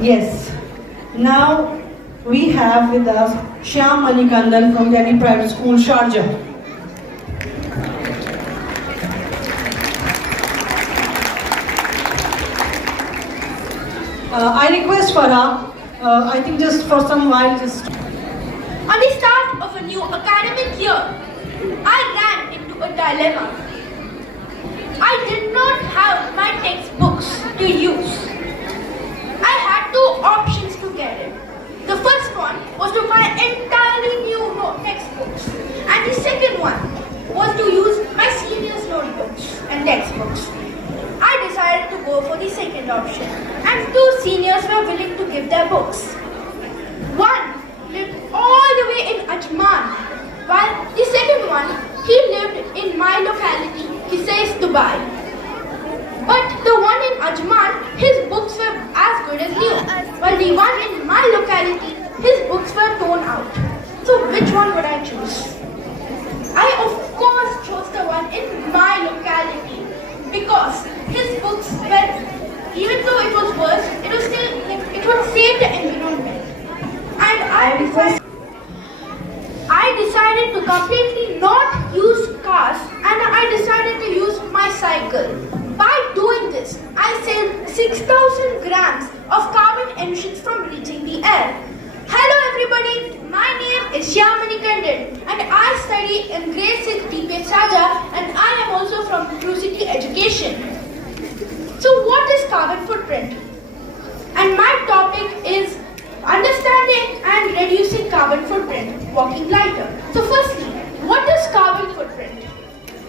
Yes. Now we have with us Shyam Manikandan from Delhi Private School, Sharjah. I request Farah, I think just for some while, just... On the start of a new academic year, I ran into a dilemma. I did not have my textbooks to use. I had two options to get it. The first one was to buy entirely new textbooks, and the second one was to use my seniors' notebooks and textbooks. I decided to go for the second option, and two seniors were willing to give their books. One lived all the way in Ajman, while the second one, he lived in my locality, he says Dubai. But the one in Ajman, his books were as good as new, while the one in my locality, his books were torn out. So which one would I choose? I of course chose the one in my locality, because his books were, even though it was worse, it was still, it would save the environment. And I decided to completely not use cars, and I decided to use my cycle. By doing this, I saved 6,000 grams of carbon emissions from reaching the air. Hello everybody, my name is Shyam Manikandan, and I study in grade 6 DPH Sharjah, and I am also from True City Education. So what is carbon footprint? And my topic is understanding and reducing carbon footprint, walking lighter. So firstly, what is carbon footprint?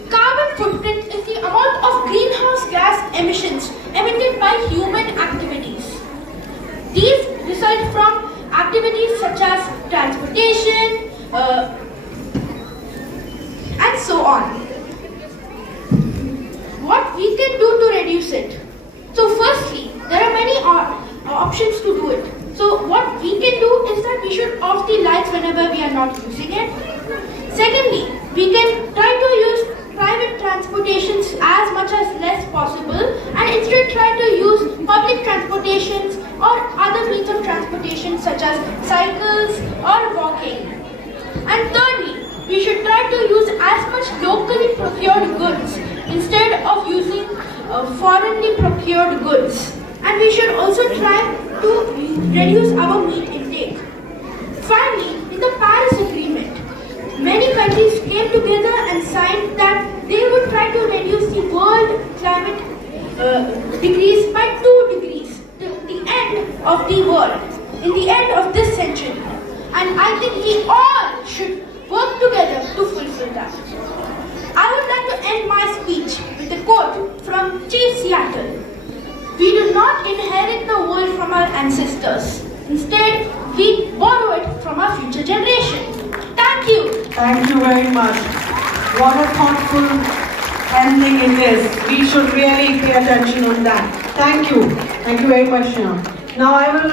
Carbon footprint is the amount of greenhouse gas emissions emitted by human activities. These result from activities such as transportation and so on. What we can do to reduce it? So firstly, there are many options to do it. So what we can do is that we should off the lights whenever we are not using it. Secondly, we can try to use private transportations as much as less possible, and instead try to use public transportations or other means of transportation such as cycles or walking. And thirdly, we should try to use as much locally procured goods instead of using foreignly procured goods. And we should also try to reduce our meat intake. Finally, in the Paris Agreement, many countries came together and signed that they would try to reduce the world climate degrees by 2 degrees till the end of the world, in the end of this century. And I think we all should work together to fulfill that. I would like to end my speech with a quote from Chief Seattle. We do not inherit the world from our ancestors. Instead, we borrow it from our future generation. Thank you. Thank you very much. What a thoughtful ending it is. We should really pay attention on that. Thank you. Thank you very much, Shyam. Now I will